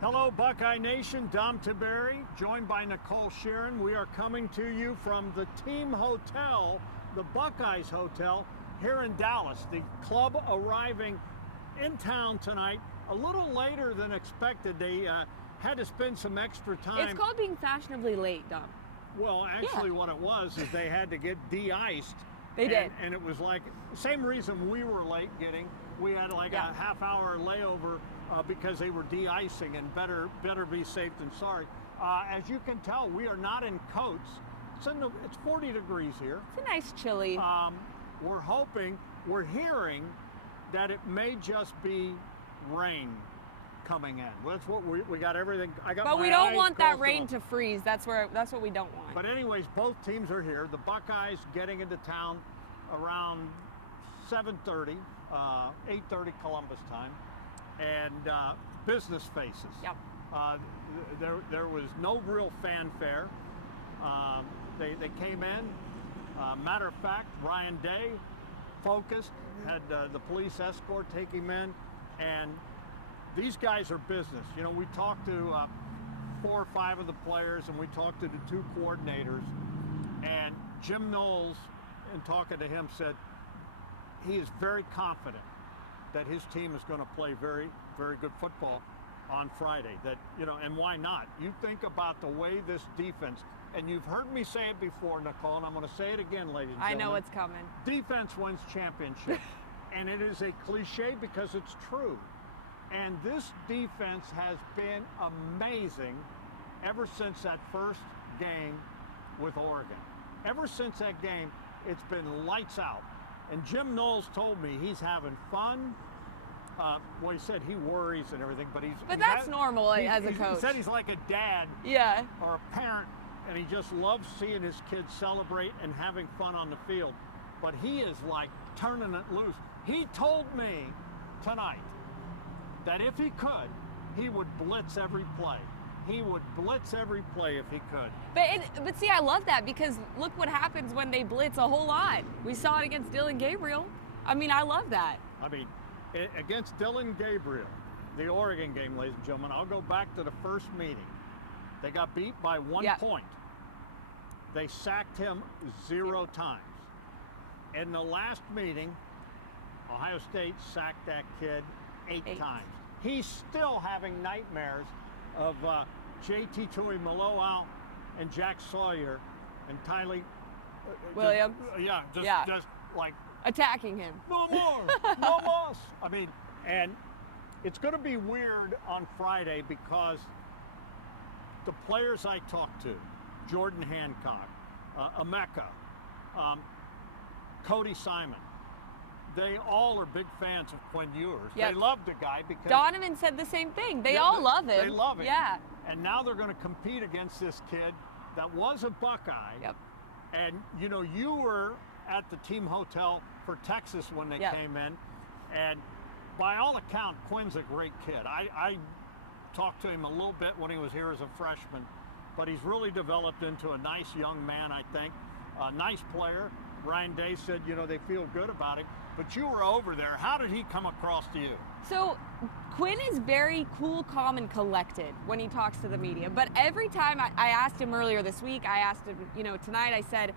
Hello, Buckeye Nation. Dom Tiberi, joined by Nicole Shearin. We are coming to you from the team hotel, the Buckeyes Hotel, here in Dallas. The club arriving in town tonight a little later than expected. They had to spend some extra time. It's called being fashionably late, Dom. Well, actually, what it was is they had to get de-iced. They did. And it was like, same reason we were late getting. We had like a half-hour layover because they were de-icing, and better be safe than sorry. As you can tell, we are not in coats. It's 40 degrees here. It's a nice chilly. We're hearing that it may just be rain coming in. That's what we got everything. But we don't want that rain to freeze. That's what we don't want. But anyways, both teams are here. The Buckeyes getting into town around 7:30, 8:30 Columbus time, and business faces. Yep. There was no real fanfare. They came in. Matter of fact, Ryan Day focused, had the police escort take him in, and these guys are business. You know, we talked to 4 or 5 of the players, and we talked to the 2 coordinators, and Jim Knowles, in talking to him, said he is very confident that his team is going to play very, very good football on Friday. That, you know, and why not? You think about the way this defense, and you've heard me say it before, Nicole, and I'm going to say it again, ladies and gentlemen. I know what's coming. Defense wins championships. And it is a cliche because it's true. And this defense has been amazing ever since that first game with Oregon. Ever since that game, it's been lights out. And Jim Knowles told me he's having fun. Well, he said he worries and everything, but that's normal as a coach. He said he's like a dad or a parent, and he just loves seeing his kids celebrate and having fun on the field. But he is like turning it loose. He told me tonight that if he could, he would blitz every play. He would blitz every play if he could. But see, I love that, because look what happens when they blitz a whole lot. We saw it against Dylan Gabriel. I mean, I love that. I mean, against Dylan Gabriel, the Oregon game, ladies and gentlemen, I'll go back to the first meeting. They got beat by 1 point. They sacked him 0 times. In the last meeting, Ohio State sacked that kid 8 times. He's still having nightmares of J.T. Tuimoloau and Jack Sawyer and Tylee Williams. Just like attacking him. No more, no more. I mean, and it's going to be weird on Friday because the players I talked to, Jordan Hancock, Emeka, Cody Simon, they all are big fans of Quinn Ewers. Yep. They love the guy because Donovan said the same thing. They all love him. They love him. Yeah. And now they're going to compete against this kid that was a Buckeye. Yep. And you know, you were at the team hotel for Texas when they came in, and by all accounts, Quinn's a great kid. I talked to him a little bit when he was here as a freshman, but he's really developed into a nice young man, I think. A nice player. Ryan Day said, you know, they feel good about it. But you were over there. How did he come across to you? So Quinn is very cool, calm, and collected when he talks to the media. But every time I asked him earlier this week, I asked him, you know, tonight I said,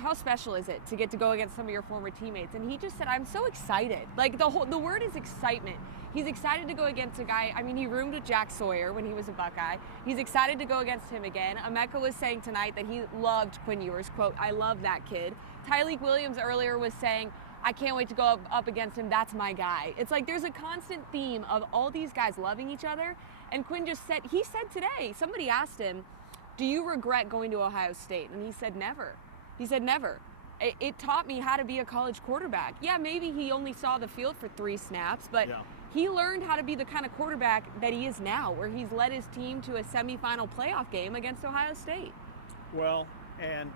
how special is it to get to go against some of your former teammates? And he just said, I'm so excited. Like the word is excitement. He's excited to go against a guy. I mean, he roomed with Jack Sawyer when he was a Buckeye. He's excited to go against him again. Emeka was saying tonight that he loved Quinn Ewers. Quote, I love that kid. Tylee Williams earlier was saying, I can't wait to go up against him. That's my guy. It's like there's a constant theme of all these guys loving each other. And Quinn just said, he said today, somebody asked him, do you regret going to Ohio State? And he said, never. He said, never. It taught me how to be a college quarterback. Yeah, maybe he only saw the field for 3 snaps, but he learned how to be the kind of quarterback that he is now, where he's led his team to a semifinal playoff game against Ohio State. Well, and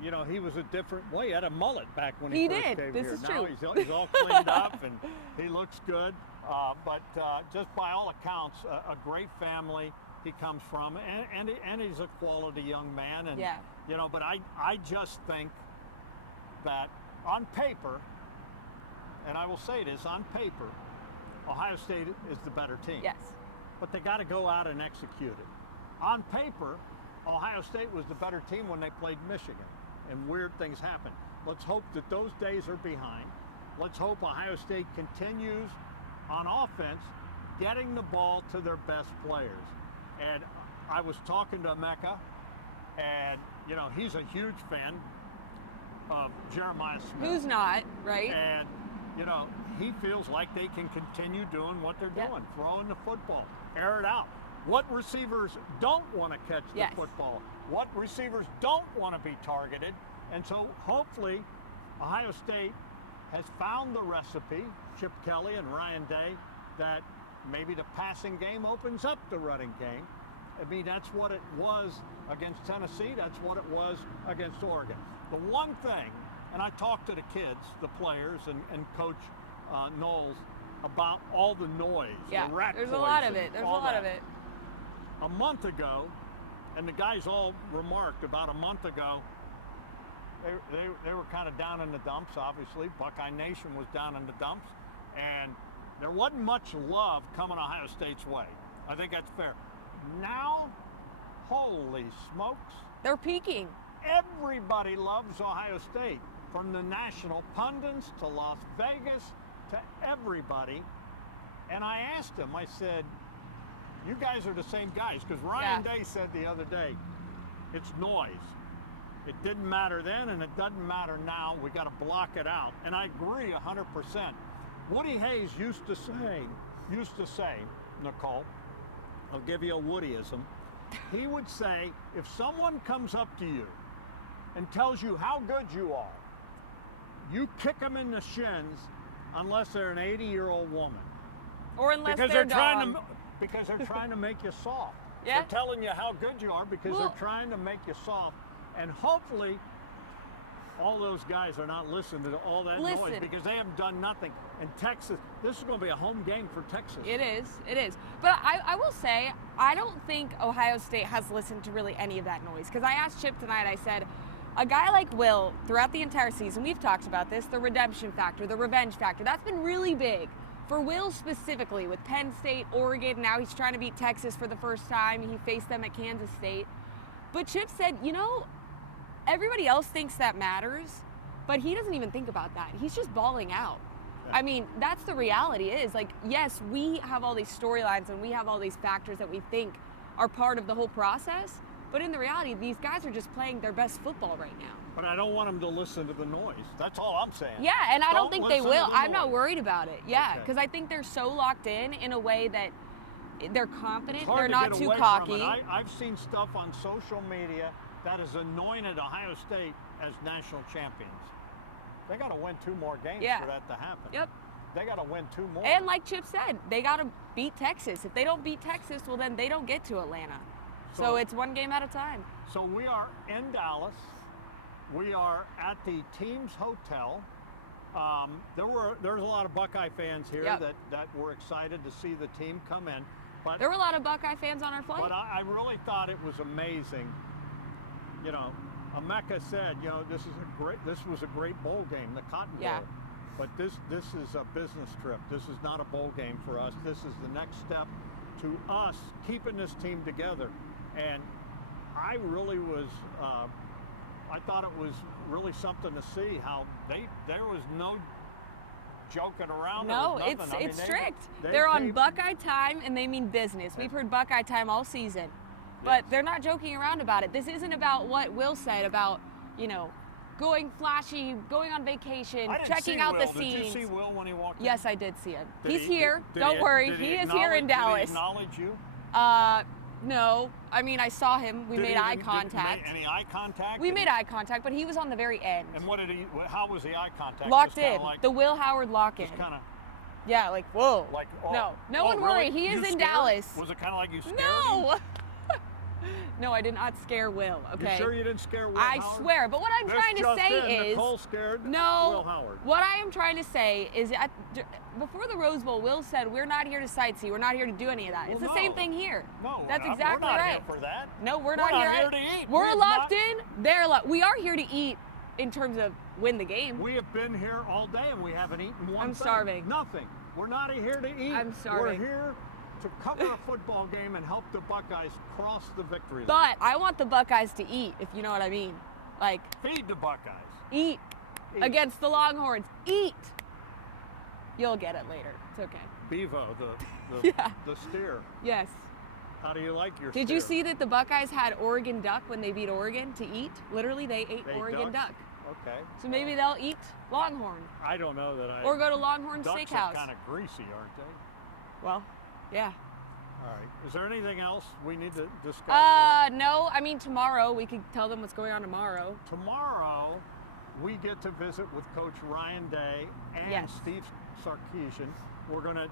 you know, he was a different way. He had a mullet back when he first came here. This is true. Now he's all cleaned up and he looks good. But just by all accounts, a great family he comes from, and he's a quality young man. And you know, but I just think that on paper, and I will say this, on paper, Ohio State is the better team. Yes. but they got to go out and execute it. On paper, Ohio State was the better team when they played Michigan, and weird things happened. Let's hope that those days are behind. Let's hope Ohio State continues on offense, getting the ball to their best players. And I was talking to Emeka, and you know, he's a huge fan of Jeremiah Smith. Who's not, right? And you know, he feels like they can continue doing what they're doing, throwing the football, air it out. What receivers don't want to catch the football? What receivers don't want to be targeted? And so hopefully Ohio State has found the recipe, Chip Kelly and Ryan Day, that maybe the passing game opens up the running game. I mean, that's what it was against Tennessee. That's what it was against Oregon. The one thing, and I talked to the kids, the players, and Coach Knowles about all the noise, the rat there's a poison, lot of it. There's a lot of it. A month ago, and the guys all remarked about a month ago, they were kind of down in the dumps, obviously. Buckeye Nation was down in the dumps, and there wasn't much love coming Ohio State's way. I think that's fair. Now, holy smokes. They're peaking. Everybody loves Ohio State, from the national pundits to Las Vegas to everybody. And I asked them, I said, you guys are the same guys, because Ryan Day said the other day, it's noise. It didn't matter then, and it doesn't matter now. We got to block it out. And I agree 100%. Woody Hayes used to say, Nicole, I'll give you a Woodyism. He would say, if someone comes up to you and tells you how good you are, you kick them in the shins unless they're an 80-year-old woman. Or unless because they're because they're trying to make you soft. Yeah. They're telling you how good you are because they're trying to make you soft. And hopefully, all those guys are not listening to all that noise because they haven't done nothing. And Texas, this is going to be a home game for Texas. It is. It is. But I will say, I don't think Ohio State has listened to really any of that noise. Because I asked Chip tonight, I said, a guy like Will, throughout the entire season, we've talked about this, the redemption factor, the revenge factor, that's been really big. For Will specifically, with Penn State, Oregon, now he's trying to beat Texas for the first time. He faced them at Kansas State. But Chip said, you know, everybody else thinks that matters, but he doesn't even think about that. He's just balling out. I mean, that's the reality is, like, yes, we have all these storylines and we have all these factors that we think are part of the whole process, but in the reality, these guys are just playing their best football right now. But I don't want them to listen to the noise. That's all I'm saying. Yeah, and I don't think they will. I'm not worried about it. Yeah, because I think they're so locked in a way that they're confident. They're not too cocky. I've seen stuff on social media that has anointed Ohio State as national champions. They got to win 2 more games for that to happen. Yep. They got to win 2 more. And like Chip said, they got to beat Texas. If they don't beat Texas, well, then they don't get to Atlanta. So it's 1 game at a time. So we are in Dallas. We are at the team's hotel. There's a lot of Buckeye fans here that were excited to see the team come in. But there were a lot of Buckeye fans on our flight. But I really thought it was amazing. You know, Emeka said, you know, this was a great bowl game, the Cotton Bowl. But this is a business trip. This is not a bowl game for us. This is the next step to us keeping this team together. And I really was, I thought it was really something to see how there was no joking around. No, it's strict. They're on Buckeye time and they mean business. We've heard Buckeye time all season. But they're not joking around about it. This isn't about what Will said about, you know, going flashy, going on vacation, checking out the scenes. Did you see Will when he walked in? Yes, I did see him. He's here. Don't worry. He is here in Dallas. Did he acknowledge you? No. I mean, I saw him. We made eye contact. Any eye contact? We made eye contact, but he was on the very end. And how was the eye contact? Locked in. The Will Howard lock-in. Just kind of. Yeah, like, whoa. Like, no one worry. He is in Dallas. Was it kind of like you scared No. him? No, I did not scare Will, okay? You sure you didn't scare Will I Howard? swear, but what I'm trying to say is... Nicole scared Will Howard. What I am trying to say is before the Rose Bowl, Will said, we're not here to sightsee. We're not here to do any of that. It's the same thing here. No, that's exactly we're not right. Here for that. No, we're not here to eat. We're locked in. They're locked. We are here to eat in terms of win the game. We have been here all day and we haven't eaten one thing. I'm starving. Nothing. We're not here to eat. I'm starving. We're here to cover a football game and help the Buckeyes cross the victory line. But I want the Buckeyes to eat, if you know what I mean. Like, Feed the Buckeyes. eat against the Longhorns. Eat. You'll get it later. It's okay. Bevo, Yeah. the steer. Yes. How do you like your Did steer? you see that the Buckeyes had Oregon duck when they beat Oregon to eat? Literally, they ate They Oregon duck? duck. Okay. So maybe they'll eat Longhorn. I don't know that I... Or go to Longhorn Ducks Steakhouse. are kind of greasy, aren't they? Well, yeah. All right. Is there anything else we need to discuss? No. I mean, tomorrow we could tell them what's going on tomorrow. Tomorrow, we get to visit with Coach Ryan Day and Yes. Steve Sarkisian.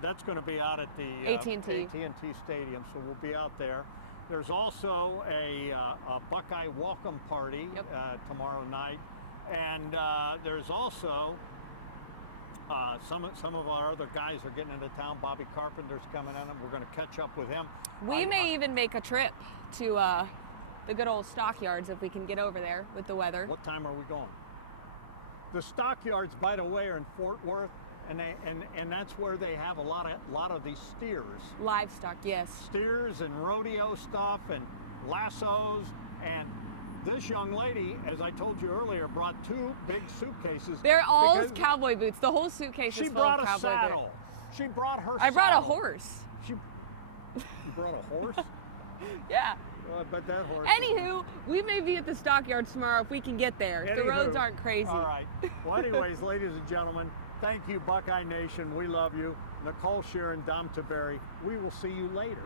That's gonna be out at the AT&T Stadium, so we'll be out there. There's also a Buckeye welcome party tomorrow night, and there's also some of our other guys are getting into town. Bobby Carpenter's coming in, and we're going to catch up with him. We may even make a trip to the good old stockyards if we can get over there with the weather. What time are we going? The stockyards, by the way, are in Fort Worth, and that's where they have a lot of these steers. Livestock, yes. Steers and rodeo stuff and lassos. And this young lady, as I told you earlier, brought 2 big suitcases. They're all cowboy boots. The whole suitcase is She full of brought a cowboy saddle. boots. She brought her I brought a saddle. horse. You brought a horse? Yeah. But that horse. Anywho, we may be at the stockyards tomorrow if we can get there. If the roads aren't crazy. All right. Well, anyways, ladies and gentlemen, thank you, Buckeye Nation. We love you. Nicole, Shearin, Tiberi. We will see you later.